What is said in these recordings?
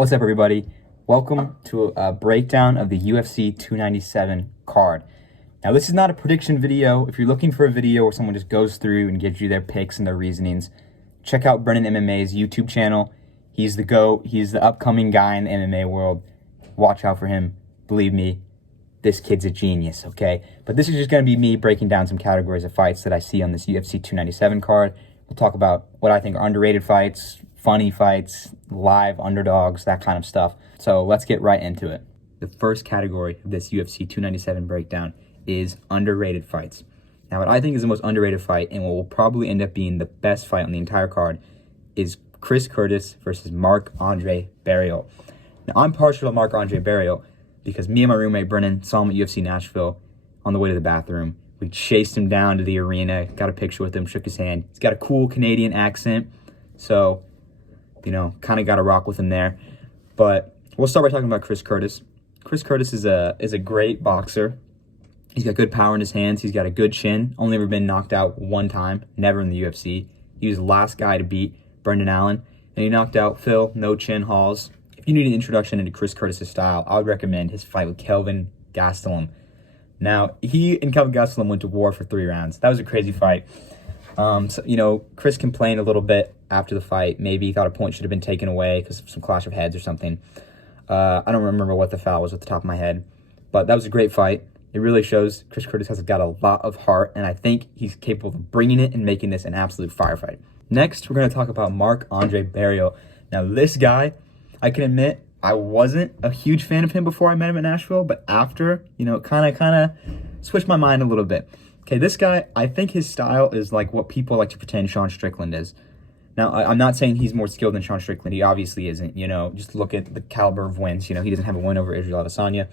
What's up, everybody? Welcome to a breakdown of the UFC 297 card. Now, this is not a prediction video. If you're looking for a video where someone just goes through and gives you their picks and their reasonings, check out Brennan MMA's YouTube channel. He's the GOAT. He's the upcoming guy in the MMA world. Watch out for him. Believe me, this kid's a genius, okay? But this is just going to be me breaking down some categories of fights that I see on this UFC 297 card. We'll talk about what I think are underrated fights, funny fights, live underdogs, that kind of stuff. So let's get right into it. The first category of this UFC 297 breakdown is underrated fights. Now, what I think is the most underrated fight, and what will probably end up being the best fight on the entire card, is Chris Curtis versus Marc-Andre Barriault. Now, I'm partial to Marc-Andre Barriault because me and my roommate Brennan saw him at UFC Nashville on the way to the bathroom. We chased him down to the arena, got a picture with him, shook his hand. He's got a cool Canadian accent, so, you know, kind of got to rock with him there. But we'll start by talking about Chris Curtis. Chris Curtis is a great boxer. He's got good power in his hands. He's got a good chin. Only ever been knocked out one time, never in the UFC. He was the last guy to beat Brendan Allen, and he knocked out Phil No Chin Halls. If you need an introduction into Chris Curtis' style, I would recommend his fight with Kelvin Gastelum. Now, he and Kelvin Gastelum went to war for 3 rounds. That was a crazy fight. So, you know, Chris complained a little bit after the fight. Maybe he thought a point should have been taken away because of some clash of heads or something. I don't remember what the foul was at the top of my head. But that was a great fight. It really shows Chris Curtis has got a lot of heart, and I think he's capable of bringing it and making this an absolute firefight. Next, we're going to talk about Marc-Andre Barriault. Now, this guy, I can admit, I wasn't a huge fan of him before I met him in Nashville, but after, you know, kind of switched my mind a little bit. Okay, this guy, I think his style is like what people like to pretend Sean Strickland is. Now, I'm not saying he's more skilled than Sean Strickland. He obviously isn't. You know, just look at the caliber of wins. You know, he doesn't have a win over Israel Adesanya.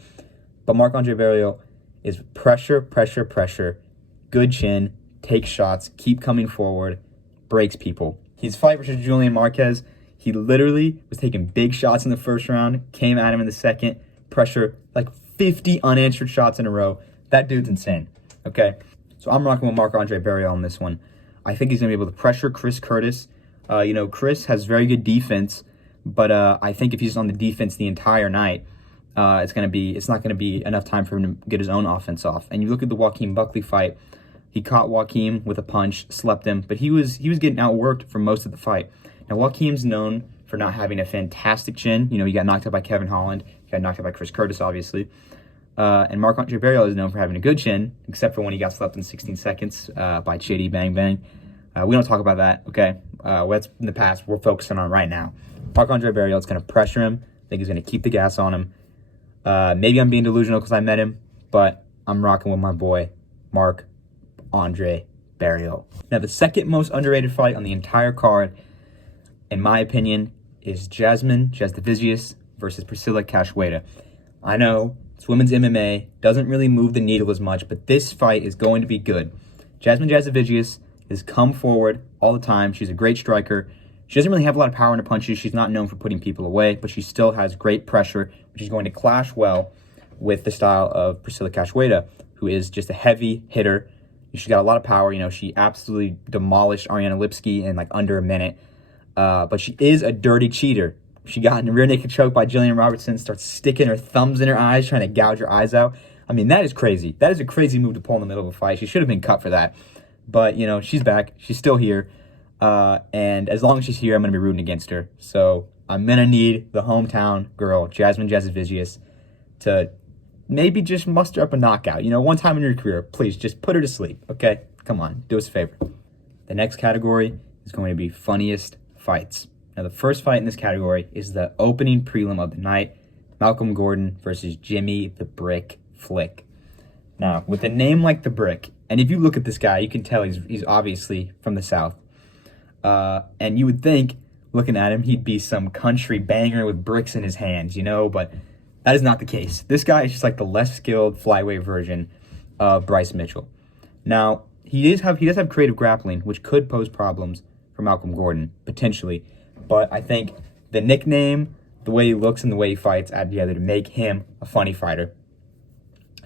But Marc-Andre Barriault is pressure, good chin, takes shots, keep coming forward, breaks people. His fight versus Julian Marquez, he literally was taking big shots in the first round, came at him in the second, pressure, like 50 unanswered shots in a row. That dude's insane, okay? So I'm rocking with Marc-Andre Barriault on this one. I think he's going to be able to pressure Chris Curtis. You know, Chris has very good defense, but I think if he's on the defense the entire night, it's not going to be enough time for him to get his own offense off. And you look at the Joaquin Buckley fight, he caught Joaquin with a punch, slept him, but he was getting outworked for most of the fight. Now, Joaquin's known for not having a fantastic chin. You know, he got knocked out by Kevin Holland. He got knocked out by Chris Curtis, obviously. And Marc-Andre Barriault is known for having a good chin, except for when he got slept in 16 seconds by Chitty Bang Bang. We don't talk about that, okay? What's in the past, we're focusing on right now. Marc-Andre Barriault's going to pressure him. I think he's going to keep the gas on him. Maybe I'm being delusional because I met him, but I'm rocking with my boy, Marc-Andre Barriault. Now, the second most underrated fight on the entire card, in my opinion, is Jasmine Jasudavicius versus Priscilla Cachoeira. I know it's women's MMA, doesn't really move the needle as much, but this fight is going to be good. Jasmine Jasudavicius has come forward all the time. She's a great striker. She doesn't really have a lot of power in her punches. She's not known for putting people away, but she still has great pressure, which is going to clash well with the style of Priscilla Cachoeira, who is just a heavy hitter. She's got a lot of power. You know, she absolutely demolished Ariana Lipski in like under a minute. But she is a dirty cheater. She got in a rear naked choke by Jillian Robertson, starts sticking her thumbs in her eyes, trying to gouge her eyes out. I mean, that is crazy. That is a crazy move to pull in the middle of a fight. She should have been cut for that. But, you know, she's back. She's still here. And as long as she's here, I'm going to be rooting against her. So I'm going to need the hometown girl, Jasmine Jasudavicius, to maybe just muster up a knockout. You know, one time in your career, please just put her to sleep, okay? Come on, do us a favor. The next category is going to be funniest fights. Now, the first fight in this category is the opening prelim of the night, Malcolm Gordon versus Jimmy the Brick Flick. Now, with a name like the Brick, and if you look at this guy, you can tell he's obviously from the South. And you would think, looking at him, he'd be some country banger with bricks in his hands, you know, but that is not the case. This guy is just like the less skilled flyweight version of Bryce Mitchell. Now, he does have creative grappling, which could pose problems for Malcolm Gordon, potentially. But I think the nickname, the way he looks, and the way he fights add together to make him a funny fighter.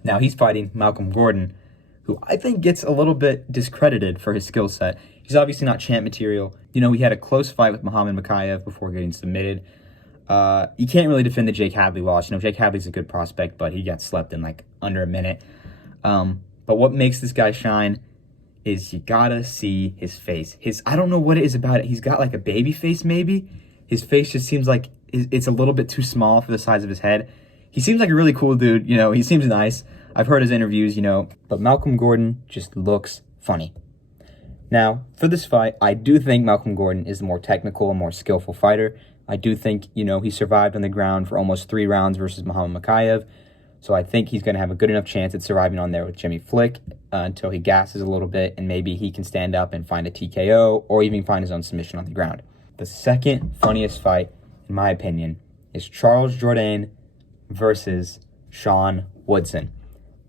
Now, he's fighting Malcolm Gordon, who I think gets a little bit discredited for his skill set. He's obviously not champ material. You know, he had a close fight with Muhammad Mokaev before getting submitted. You can't really defend the Jake Hadley loss. You know, Jake Hadley's a good prospect, but he got slept in like under a minute. But what makes this guy shine is you gotta see his face. I don't know what it is about it. He's got like a baby face maybe. His face just seems like it's a little bit too small for the size of his head. He seems like a really cool dude, you know, he seems nice. I've heard his interviews, you know, but Malcolm Gordon just looks funny. Now, for this fight, I do think Malcolm Gordon is the more technical and more skillful fighter. I do think, you know, he survived on the ground for almost 3 rounds versus Muhammad Mokaev. So I think he's going to have a good enough chance at surviving on there with Jimmy Flick until he gasses a little bit, and maybe he can stand up and find a TKO or even find his own submission on the ground. The second funniest fight, in my opinion, is Charles Jourdain versus Sean Woodson.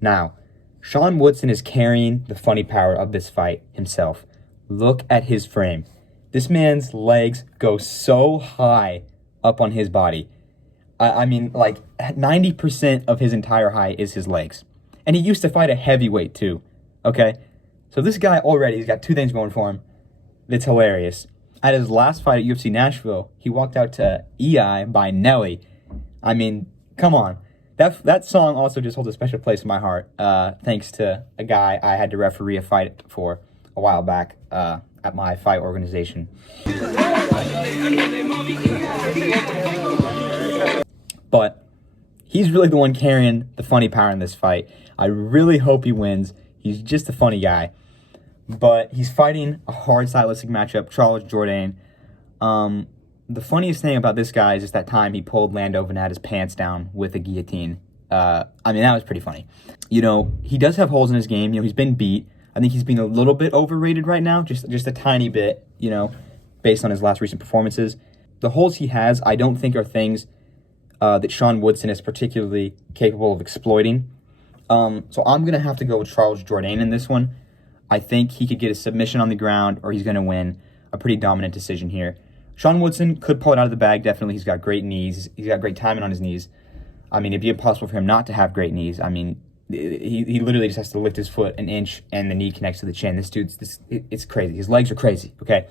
Now, Sean Woodson is carrying the funny power of this fight himself. Look at his frame. This man's legs go so high up on his body. I mean, like 90% of his entire height is his legs. And he used to fight a heavyweight too, okay? So this guy already, he's got 2 things going for him. It's hilarious. At his last fight at UFC Nashville, he walked out to EI by Nelly. I mean, come on. That song also just holds a special place in my heart, thanks to a guy I had to referee a fight for a while back at my fight organization. But he's really the one carrying the funny power in this fight. I really hope he wins. He's just a funny guy. But he's fighting a hard stylistic matchup, Charles Jourdain. The funniest thing about this guy is just that time he pulled Lando Venata's pants down with a guillotine. I mean, that was pretty funny. You know, he does have holes in his game. You know, he's been beat. I think he's been a little bit overrated right now, just a tiny bit, you know, based on his last recent performances. The holes he has, I don't think are things that Sean Woodson is particularly capable of exploiting. So I'm going to have to go with Charles Jourdain in this one. I think he could get a submission on the ground, or he's going to win a pretty dominant decision here. Sean Woodson could pull it out of the bag, definitely. He's got great knees. He's got great timing on his knees. I mean, it'd be impossible for him not to have great knees. I mean, he literally just has to lift his foot an inch, and the knee connects to the chin. It's crazy. His legs are crazy, okay?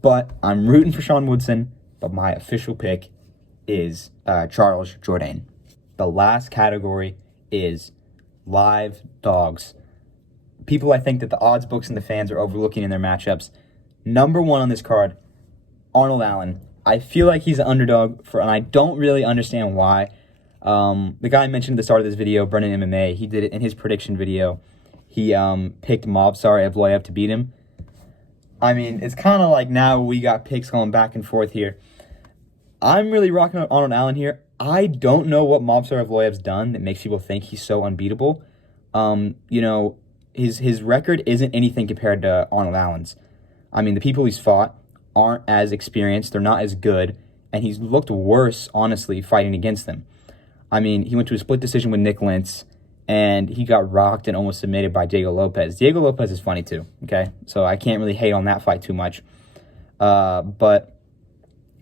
But I'm rooting for Sean Woodson, but my official pick is Charles Jourdain. The last category is live dogs. People I think that the odds books and the fans are overlooking in their matchups. Number 1 on this card, Arnold Allen. I feel like he's an underdog, and I don't really understand why. The guy I mentioned at the start of this video, Brennan MMA, he did it in his prediction video. He picked Movsar Evloev to beat him. I mean, it's kind of like now we got picks going back and forth here. I'm really rocking with Arnold Allen here. I don't know what Movsar Evloev's done that makes people think he's so unbeatable. You know, his record isn't anything compared to Arnold Allen's. I mean, the people he's fought aren't as experienced, they're not as good, and he's looked worse, honestly, fighting against them. I mean, he went to a split decision with Nick Lentz, and he got rocked and almost submitted by Diego Lopez. Diego Lopez is funny too, okay? So I can't really hate on that fight too much. But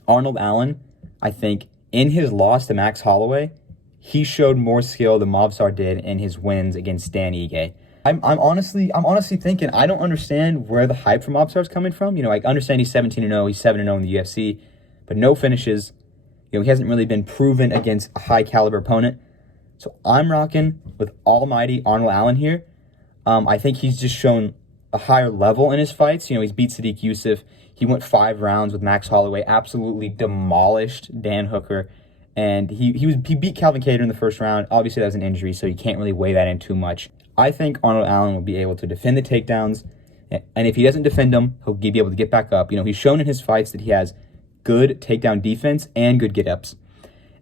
Arnold Allen, I think, in his loss to Max Holloway, he showed more skill than Movsar did in his wins against Dan Ige. I'm honestly thinking, I don't understand where the hype from Movsar is coming from. You know, I understand he's 17-0, he's 7-0 in the UFC, but no finishes. You know, he hasn't really been proven against a high-caliber opponent. So I'm rocking with almighty Arnold Allen here. I think he's just shown a higher level in his fights. You know, he's beat Sadiq Youssef. He went 5 rounds with Max Holloway, absolutely demolished Dan Hooker. And he beat Calvin Kattar in the first round. Obviously, that was an injury, so you can't really weigh that in too much. I think Arnold Allen will be able to defend the takedowns. And if he doesn't defend them, he'll be able to get back up. You know, he's shown in his fights that he has good takedown defense and good get-ups.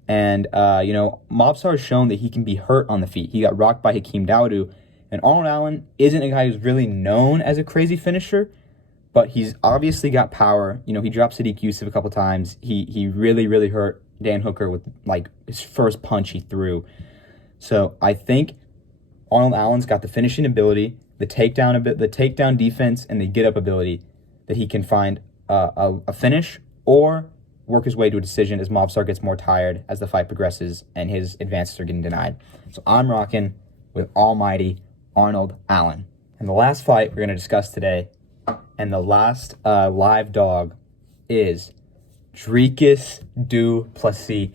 And, you know, Movsar has shown that he can be hurt on the feet. He got rocked by Hakeem Dawodu. And Arnold Allen isn't a guy who's really known as a crazy finisher, but he's obviously got power. You know, he dropped Sadiq Youssef a couple times. He really, really hurt Dan Hooker with, like, his first punch he threw. So I think Arnold Allen's got the finishing ability, the takedown defense, and the get-up ability that he can find a finish or work his way to a decision as Movsar gets more tired as the fight progresses and his advances are getting denied. So I'm rocking with almighty Arnold Allen. And the last fight we're going to discuss today, and the last live dog, is Dricus du Plessis.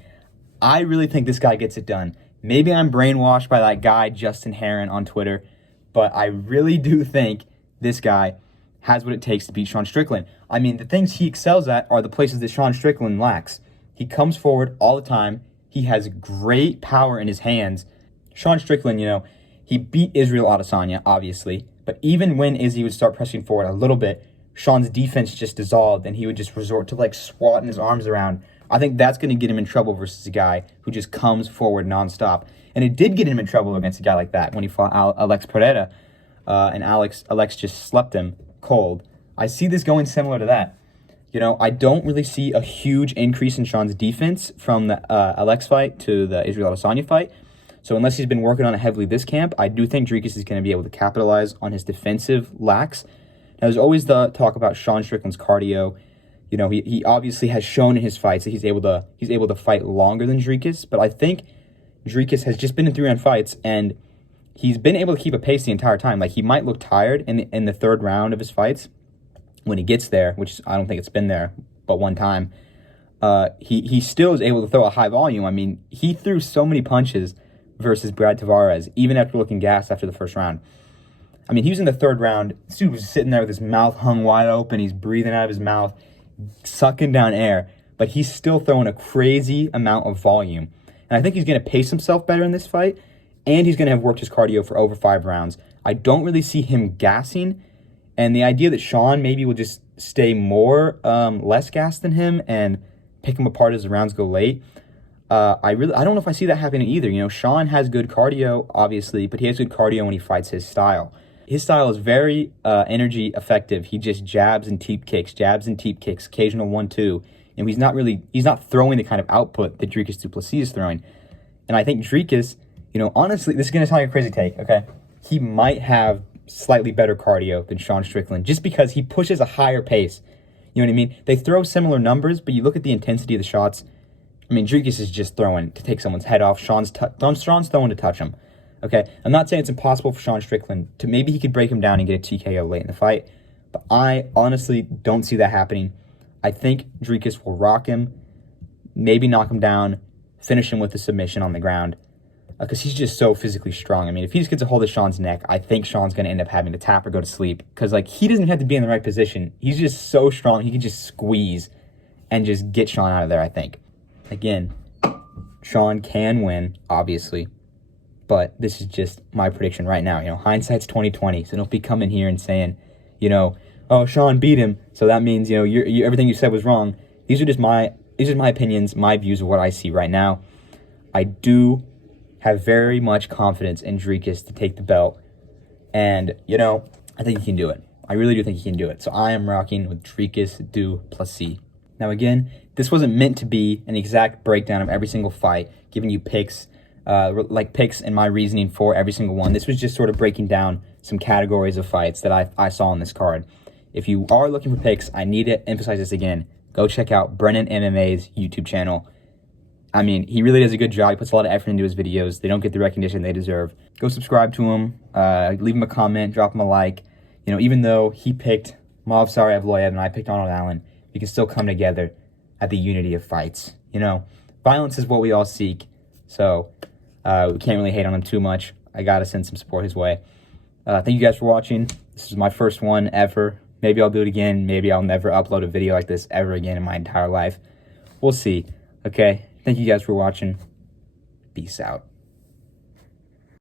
I really think this guy gets it done. Maybe I'm brainwashed by that guy, Justin Herron, on Twitter, but I really do think this guy has what it takes to beat Sean Strickland. I mean, the things he excels at are the places that Sean Strickland lacks. He comes forward all the time. He has great power in his hands. Sean Strickland, he beat Israel Adesanya, obviously, but even when Izzy would start pressing forward a little bit, Sean's defense just dissolved, and he would just resort to swatting his arms around. I think that's going to get him in trouble versus a guy who just comes forward nonstop. And it did get him in trouble against a guy like that when he fought Alex Pereira, and Alex just slept him cold. I see this going similar to that. I don't really see a huge increase in Sean's defense from the Alex fight to the Israel Adesanya fight. So unless he's been working on it heavily this camp, I do think Dricus is going to be able to capitalize on his defensive lacks. Now, there's always the talk about Sean Strickland's cardio. He obviously has shown in his fights that he's able to fight longer than Dricus, but I think Dricus has just been in 3-round fights, and he's been able to keep a pace the entire time. He might look tired in the third round of his fights when he gets there, which I don't think it's been there but one time. He still is able to throw a high volume. I mean, he threw so many punches versus Brad Tavares, even after looking gassed after the first round. I mean, he was in the third round. This dude was sitting there with his mouth hung wide open. He's breathing out of his mouth, sucking down air, but he's still throwing a crazy amount of volume. And I think he's going to pace himself better in this fight, and he's going to have worked his cardio for over 5 rounds. I don't really see him gassing, and the idea that Sean maybe will just stay less gassed than him and pick him apart as the rounds go late, I don't know if I see that happening either. Sean has good cardio, obviously, but he has good cardio when he fights his style. His style is very energy effective. He just jabs and teep kicks, occasional 1-2. And he's not throwing the kind of output that Dricus du Plessis is throwing. And I think Dricus, honestly, this is going to sound like a crazy take, okay? He might have slightly better cardio than Sean Strickland just because he pushes a higher pace. You know what I mean? They throw similar numbers, but you look at the intensity of the shots. I mean, Dricus is just throwing to take someone's head off. Sean's throwing to touch him. Okay, I'm not saying it's impossible for Sean Strickland to maybe he could break him down and get a TKO late in the fight, but I honestly don't see that happening. I think Dricus will rock him, maybe knock him down, finish him with a submission on the ground, because he's just so physically strong. I mean, if he just gets a hold of Sean's neck, I think Sean's going to end up having to tap or go to sleep, because he doesn't have to be in the right position. He's just so strong, he can just squeeze and just get Sean out of there, I think. Again, Sean can win, obviously, but this is just my prediction right now. Hindsight's 20/20, so don't be coming here and saying, oh, Sean beat him, so that means everything you said was wrong. These are just my opinions, my views of what I see right now. I do have very much confidence in Dricus to take the belt, and I think he can do it. I really do think he can do it. So I am rocking with Dricus du Plessis. Now again, this wasn't meant to be an exact breakdown of every single fight, giving you picks and my reasoning for every single one. This was just sort of breaking down some categories of fights that I saw on this card. If you are looking for picks, I need to emphasize this again. Go check out Brennan MMA's YouTube channel. I mean, he really does a good job. He puts a lot of effort into his videos. They don't get the recognition they deserve. Go subscribe to him. Leave him a comment. Drop him a like. Even though he picked Movsar Evloev and I picked Arnold Allen, we can still come together at the unity of fights. Violence is what we all seek, so we can't really hate on him too much. I gotta send some support his way. Thank you guys for watching. This is my first one ever. Maybe I'll do it again. Maybe I'll never upload a video like this ever again in my entire life. We'll see. Okay, thank you guys for watching. Peace out.